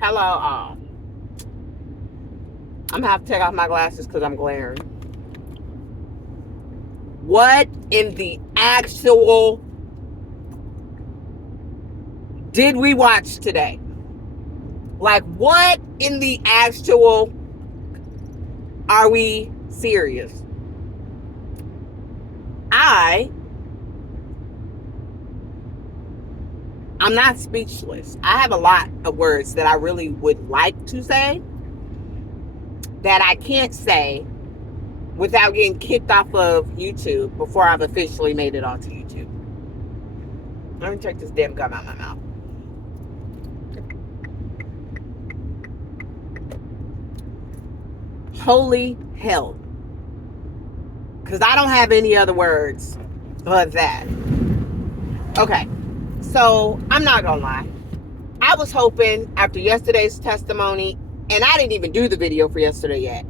Hello, all. I'm gonna have to take off my glasses because I'm glaring. What in the actual did we watch today? Like, what in the actual are we serious? I I'm not speechless. I have a lot of words that I really would like to say that I can't say without getting kicked off of YouTube before I've officially made it onto YouTube. Let me take this damn gum out of my mouth. Holy hell. Because I don't have any other words but that. Okay. So, I'm not going to lie. I was hoping after yesterday's testimony, and I didn't even do the video for yesterday yet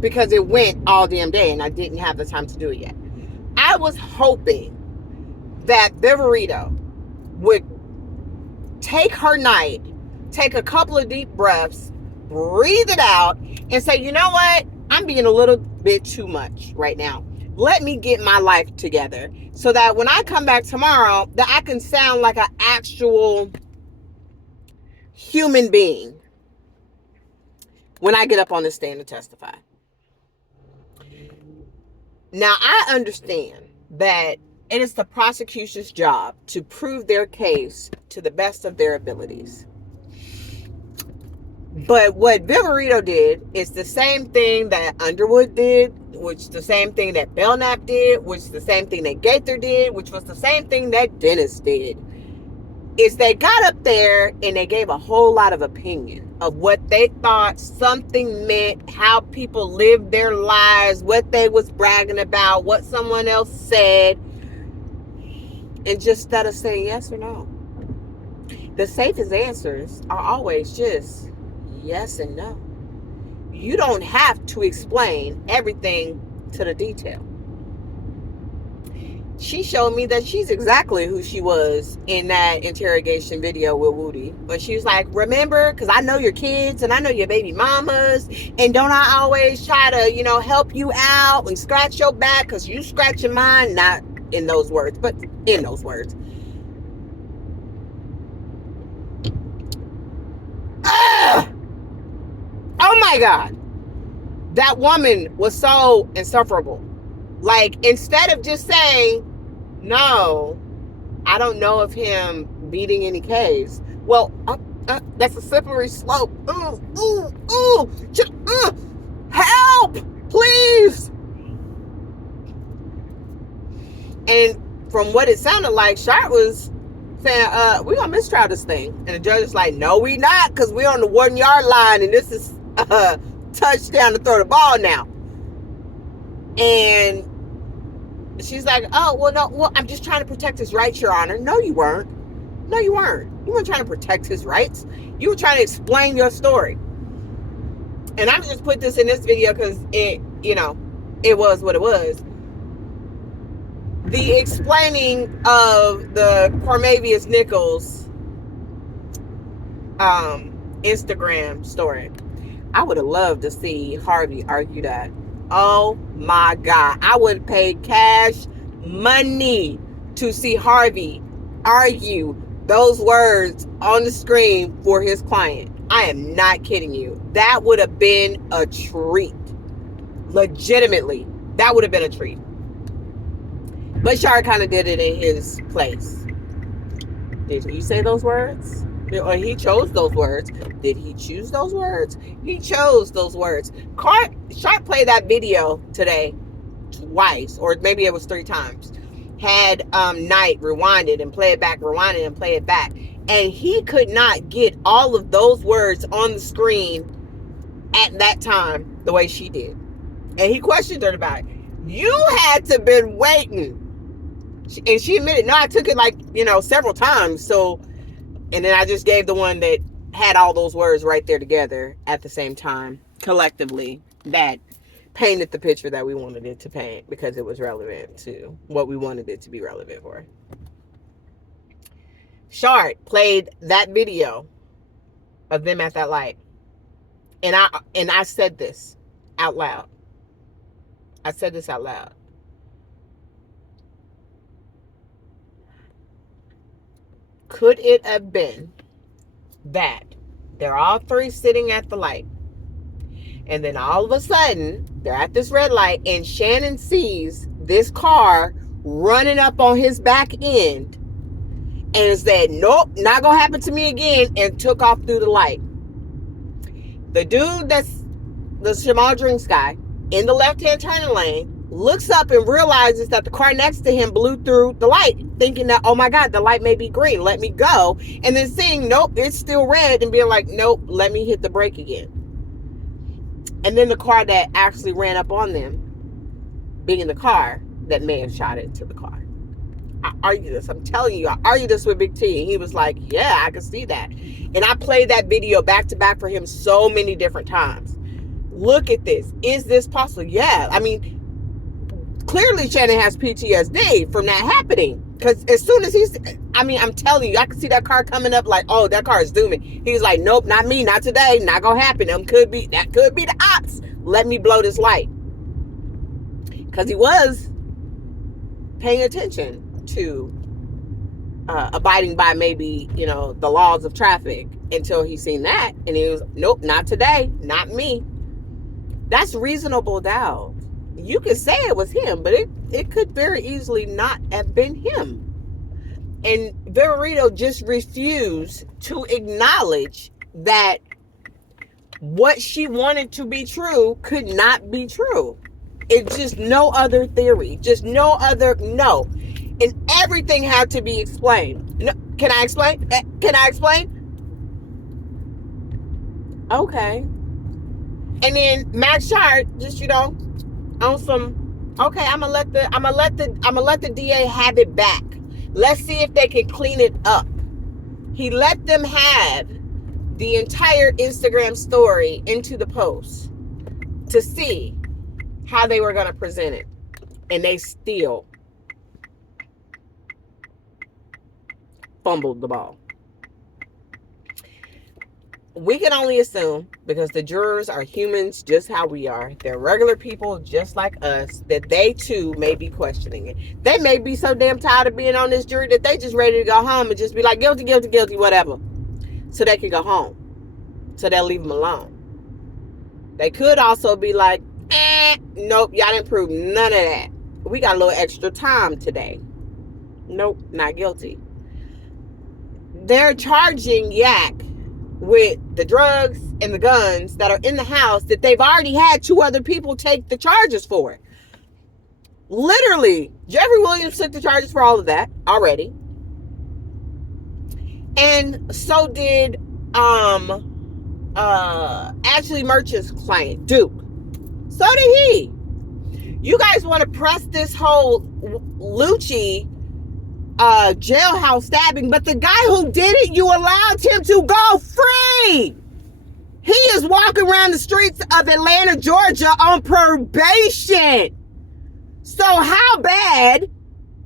because it went all damn day and I didn't have the time to do it yet. I was hoping that Viverito would take her night, take a couple of deep breaths, breathe it out, and say, you know what? I'm being a little bit too much right now. Let me get my life together so that when I come back tomorrow, that I can sound like an actual human being when I get up on the stand to testify. Now, I understand that it is the prosecution's job to prove their case to the best of their abilities. But what Viverito did is the same thing that Underwood did, which the same thing that Belknap did, which the same thing that Gaither did, which was the same thing that Dennis did. Is they got up there and they gave a whole lot of opinion of what they thought something meant, how people lived their lives, what they was bragging about, what someone else said, and just instead of saying yes or no. The safest answers are always just yes and no. You don't have to explain everything to the detail. She showed me that she's exactly who she was in that interrogation video with Woody. But she was like, remember, because I know your kids and I know your baby mamas. And don't I always try to, help you out and scratch your back because you scratching mine? Not in those words, but in those words. Ugh! Oh my God. That woman was so insufferable. Like, instead of just saying, no, I don't know of him beating any caves. Well, that's a slippery slope. Help, please. And from what it sounded like, Sharp was saying, we're going to mistrial this thing. And the judge is like, no, we not, because we're on the 1 yard line and this is a touchdown to throw the ball now. And she's like, oh, well, I'm just trying to protect his rights, Your Honor. No, you weren't. No, you weren't. You weren't trying to protect his rights. You were trying to explain your story. And I'm just put this in this video because it was what it was. The explaining of the Cormavius Nichols Instagram story. I would have loved to see Harvey argue that. Oh my God. I would pay cash money to see Harvey argue those words on the screen for his client. I am not kidding you. That would have been a treat. Legitimately, that would have been a treat. But Shar kind of did it in his place. Did he say those words? Or he chose those words. Did he choose those words? He chose those words. Sharp played that video today twice, or maybe it was 3 times. Had Knight rewind it and play it back, rewind it and play it back. And he could not get all of those words on the screen at that time the way she did. And he questioned her about it. You had to been waiting. And she admitted, no, I took it several times. So, and then I just gave the one that had all those words right there together at the same time, collectively, that painted the picture that we wanted it to paint because it was relevant to what we wanted it to be relevant for. Shart played that video of them at that light. And I said this out loud. I said this out loud. Could it have been that they're all three sitting at the light, and then all of a sudden they're at this red light, and Shannon sees this car running up on his back end and said, nope, not gonna happen to me again, and took off through the light? The dude that's the Jamal Drinks guy in the left-hand turning lane looks up and realizes that the car next to him blew through the light, thinking that, oh my God, the light may be green, let me go. And then seeing, nope, it's still red, and being like, nope, let me hit the brake again. And then the car that actually ran up on them being the car that may have shot into the car. I argue this. I'm telling you, I argued this with Big T. And he was like, yeah, I can see that. And I played that video back to back for him so many different times. Look at this. Is this possible? Yeah. I mean, clearly Shannon has PTSD from that happening. Because as soon as I'm telling you, I can see that car coming up like, oh, that car is dooming. He's like, nope, not me, not today, not gonna happen. That could be the ops. Let me blow this light. Because he was paying attention to abiding by maybe, the laws of traffic until he seen that. And he was, nope, not today, not me. That's reasonable doubt. You could say it was him, but it could very easily not have been him. And Verito just refused to acknowledge that what she wanted to be true could not be true. It's just no other theory. Just no. And everything had to be explained. No, can I explain? Okay. And then Max Shard just, on some, okay, I'm gonna let the DA have it back. Let's see if they can clean it up. He let them have the entire Instagram story into the post to see how they were gonna present it. And they still fumbled the ball. We can only assume, because the jurors are humans just how we are. They're regular people just like us, that they too may be questioning it. They may be so damn tired of being on this jury that they just ready to go home and just be like, guilty, guilty, guilty, whatever. So they can go home. So they'll leave them alone. They could also be like, nope, y'all didn't prove none of that. We got a little extra time today. Nope, not guilty. They're charging Yak with the drugs and the guns that are in the house that they've already had two other people take the charges for. Literally, Jeffrey Williams took the charges for all of that already. And so did Ashley Merchant's client, Duke. So did he. You guys want to press this whole Lucci jailhouse stabbing, but the guy who did it, you allowed him to go free. He is walking around the streets of Atlanta, Georgia on probation. So how bad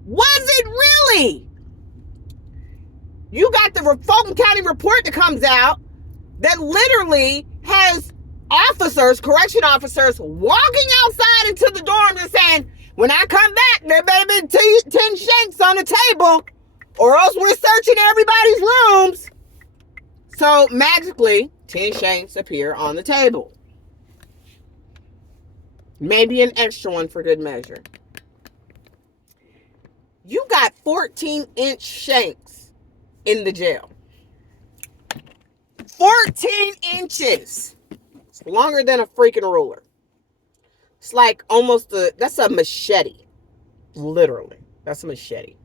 was it really? You got the Fulton County report that comes out that literally has correction officers walking outside into the dorm and saying, when I come back, there better be 10 shanks on the table, or else we're searching everybody's rooms. So magically, 10 shanks appear on the table. Maybe an extra one for good measure. You got 14-inch shanks in the jail. 14 inches. It's longer than a freaking ruler. It's like that's a machete. Literally. That's a machete.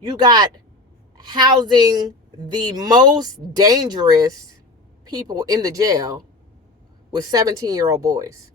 You got housing the most dangerous people in the jail with 17-year-old boys.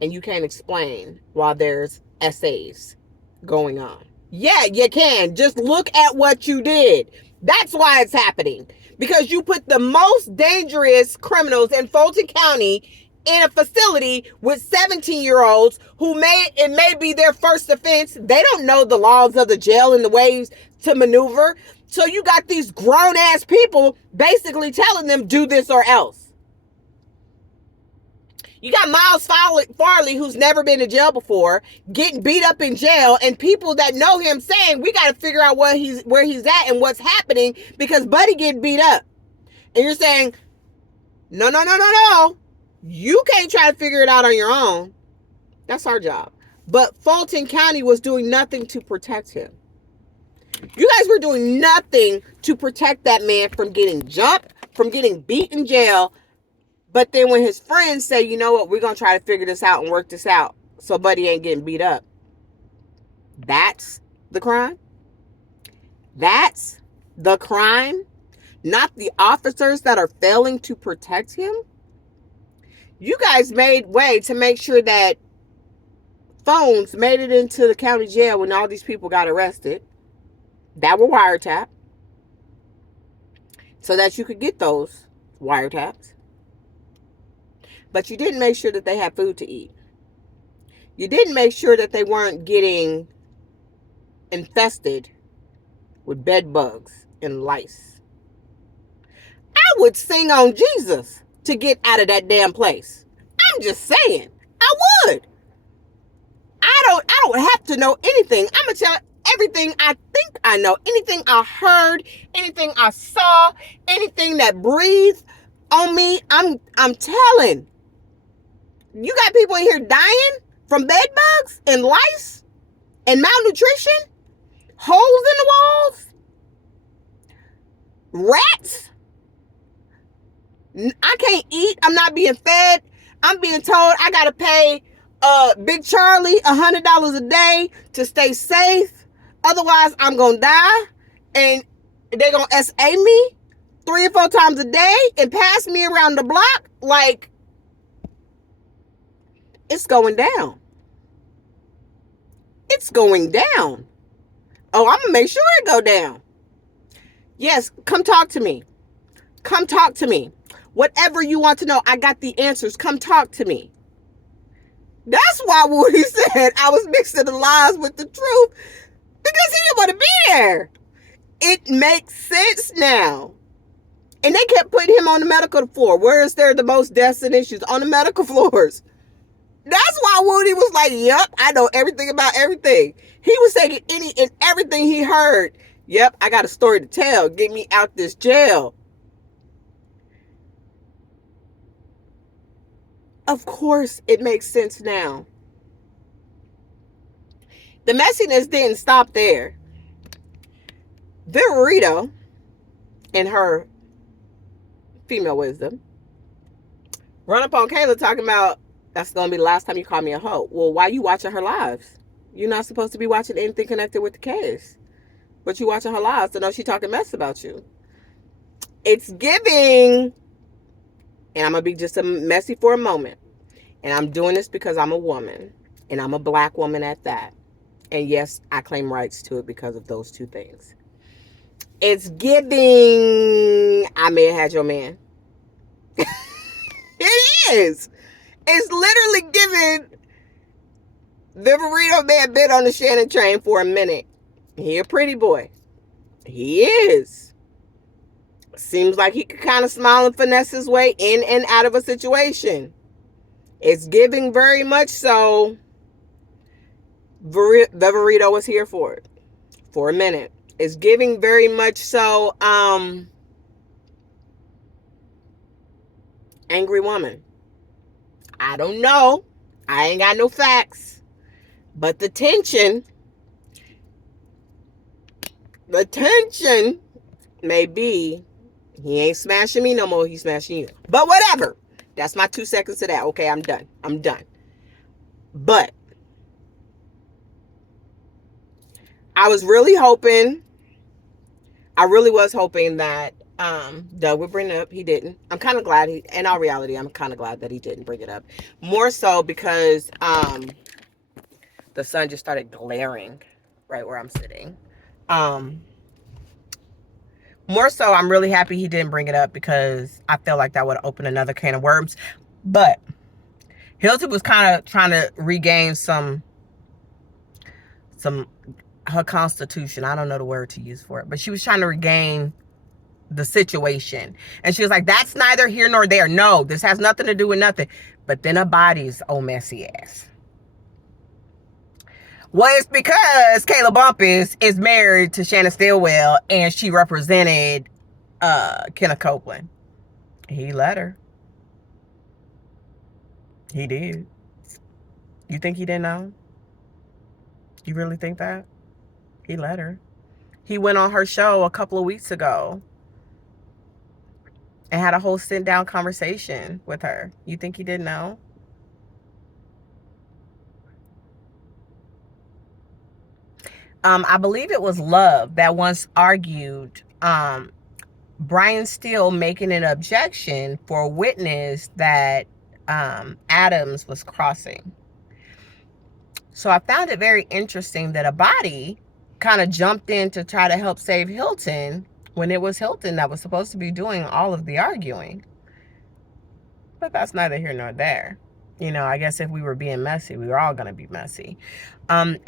And you can't explain why there's essays going on. Yeah, you can. Just look at what you did. That's why it's happening. Because you put the most dangerous criminals in Fulton County in a facility with 17-year-olds who may be their first offense. They don't know the laws of the jail and the ways to maneuver. So you got these grown ass people basically telling them do this or else. You got Miles Farley, who's never been to jail before, getting beat up in jail, and people that know him saying, we got to figure out where he's at and what's happening because Buddy getting beat up. And you're saying, no, no, no, no, no. You can't try to figure it out on your own. That's our job. But Fulton County was doing nothing to protect him. You guys were doing nothing to protect that man from getting jumped, from getting beat in jail. But then when his friends say, you know what, we're going to try to figure this out and work this out so Buddy ain't getting beat up. That's the crime. That's the crime. Not the officers that are failing to protect him. You guys made way to make sure that phones made it into the county jail when all these people got arrested that were wiretapped so that you could get those wiretaps. But you didn't make sure that they had food to eat. You didn't make sure that they weren't getting infested with bed bugs and lice. I would sing on Jesus to get out of that damn place. I'm just saying. I would. I don't have to know anything. I'm going to tell everything I think I know. Anything I heard, anything I saw, anything that breathed on me, I'm telling. You got people in here dying from bed bugs and lice and malnutrition, holes in the walls, rats. I can't eat. I'm not being fed. I'm being told I got to pay Big Charlie $100 a day to stay safe. Otherwise, I'm going to die. And they're going to SA me 3 or 4 times a day and pass me around the block like, it's going down. It's going down. Oh, I'm going to make sure it go down. Yes, come talk to me. Come talk to me. Whatever you want to know, I got the answers. Come talk to me. That's why Woody said I was mixing the lies with the truth. Because he didn't want to be there. It makes sense now. And they kept putting him on the medical floor. Where is there the most deaths and issues? On the medical floors. That's why Woody was like, yep, I know everything about everything. He was taking any and everything he heard. Yep, I got a story to tell. Get me out this jail. Of course, it makes sense now. The messiness didn't stop there. Viverito, in her female wisdom, run up on Kayla talking about, that's going to be the last time you call me a hoe. Well, why are you watching her lives? You're not supposed to be watching anything connected with the case. But you watching her lives to know she talking mess about you. It's giving, and I'm going to be just a messy for a moment. And I'm doing this because I'm a woman. And I'm a black woman at that. And yes, I claim rights to it because of those 2 things. It's giving, I may have had your man. It is. It's literally giving the burrito man been on the Shannon train for a minute. He a pretty boy. He is. Seems like he could kind of smile and finesse his way in and out of a situation. It's giving very much so. The burrito was here for it. For a minute. It's giving very much so. Angry woman. I don't know. I ain't got no facts. But the tension may be, he ain't smashing me no more, he's smashing you. But whatever. That's my 2 seconds to that. Okay, I'm done. But I was really hoping, that Doug would bring it up. He didn't. I'm kind of glad in all reality, I'm kind of glad that he didn't bring it up. More so because the sun just started glaring right where I'm sitting. More so, I'm really happy he didn't bring it up because I feel like that would open another can of worms. But Hilton was kind of trying to regain some her constitution. I don't know the word to use for it, but she was trying to regain the situation. And she was like, that's neither here nor there. No, this has nothing to do with nothing. But then her body's messy ass. Well, it's because Kayla Bumpus is married to Shannon Stillwell and she represented Kenneth Copeland. He let her. He did. You think he didn't know? You really think that? He let her. He went on her show a couple of weeks ago and had a whole sit down conversation with her. You think he didn't know? I believe it was Love that once argued Brian Steele making an objection for a witness that Adams was crossing. So I found it very interesting that a body kind of jumped in to try to help save Hilton when it was Hilton that was supposed to be doing all of the arguing. But that's neither here nor there. You know, I guess if we were being messy, we were all going to be messy.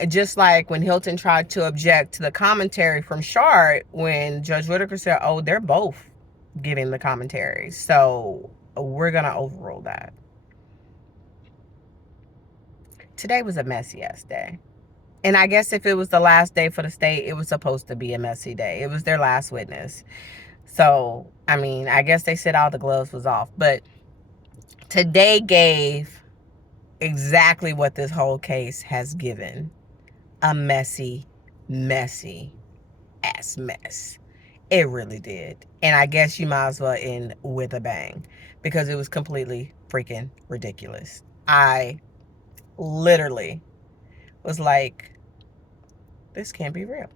Just like when Hilton tried to object to the commentary from Shard when Judge Whitaker said, oh, they're both giving the commentary. So we're going to overrule that. Today was a messy ass day. And I guess if it was the last day for the state, it was supposed to be a messy day. It was their last witness. So, I mean, I guess they said all the gloves was off. But today gave exactly what this whole case has given. A messy, messy ass mess. It really did. And I guess you might as well end with a bang because it was completely freaking ridiculous. I literally was like, this can't be real.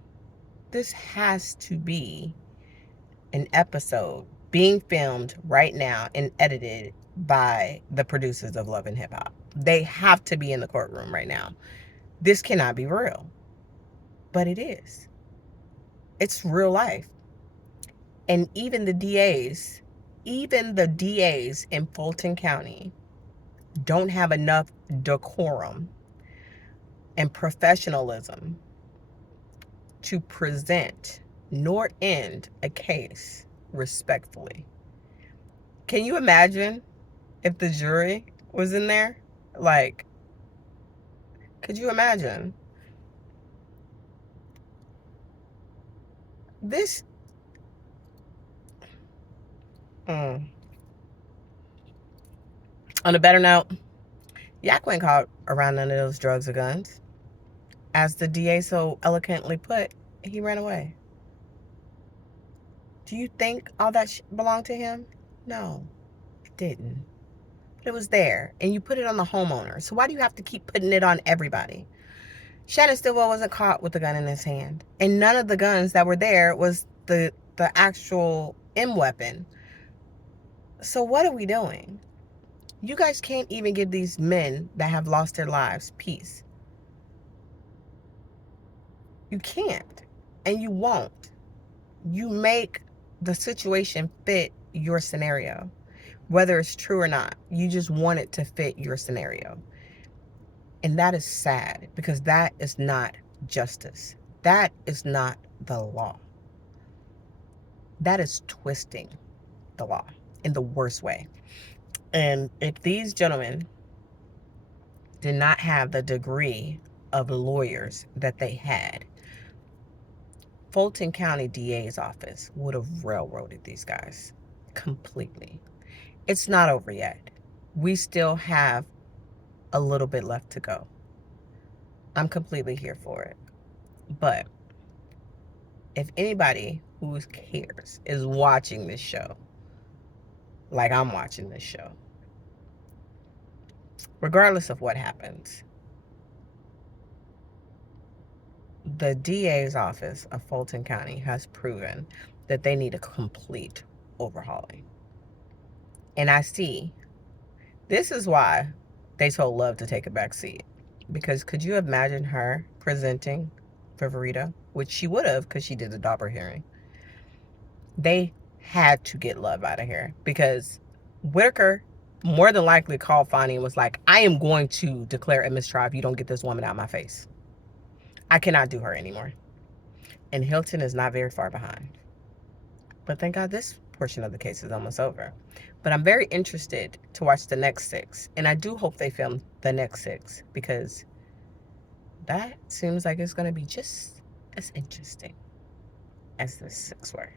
This has to be an episode being filmed right now and edited by the producers of Love and Hip Hop. They have to be in the courtroom right now. This cannot be real. But it is. It's real life. And even the DAs in Fulton County don't have enough decorum and professionalism to present nor end a case respectfully. Can you imagine if the jury was in there? Like, could you imagine? This on a better note, Yak ain't caught around none of those drugs or guns. As the DA so eloquently put, he ran away. Do you think all that belonged to him? No, it didn't. But it was there, and you put it on the homeowner. So why do you have to keep putting it on everybody? Shannon Stillwell wasn't caught with a gun in his hand, and none of the guns that were there was the actual M weapon. So what are we doing? You guys can't even give these men that have lost their lives peace. You can't, and you won't. You make the situation fit your scenario, whether it's true or not. You just want it to fit your scenario. And that is sad because that is not justice. That is not the law. That is twisting the law in the worst way. And if these gentlemen did not have the degree of lawyers that they had, Fulton County DA's office would have railroaded these guys completely. It's not over yet. We still have a little bit left to go. I'm completely here for it. But if anybody who cares is watching this show, like I'm watching this show, regardless of what happens, the DA's office of Fulton County has proven that they need a complete overhauling. And I see, this is why they told Love to take a back seat. Because could you imagine her presenting for Verita? Which she would have because she did the Dauber hearing. They had to get Love out of here because Whitaker more than likely called Fonnie and was like, I am going to declare a mistrial if you don't get this woman out of my face. I cannot do her anymore. And Hilton is not very far behind. But thank God this portion of the case is almost over. But I'm very interested to watch the next 6. And I do hope they film the next 6 because that seems like it's going to be just as interesting as this 6 were.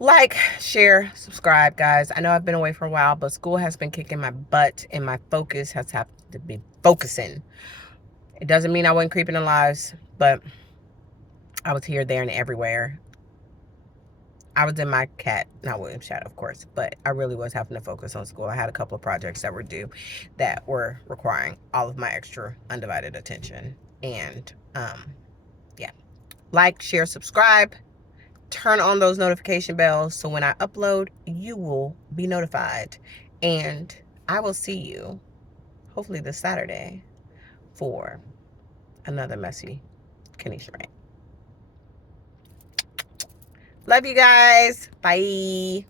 Like, share, subscribe, guys. I know I've been away for a while, but school has been kicking my butt and my focus has had to be focusing. It doesn't mean I wasn't creeping in lives, but I was here, there, and everywhere. I was in my not Williams shadow, of course, but I really was having to focus on school. I had a couple of projects that were due that were requiring all of my extra undivided attention. And yeah, like, share, subscribe, turn on those notification bells so when I upload, you will be notified. And I will see you hopefully this Saturday for another messy Kanisha rant. Love you guys. Bye.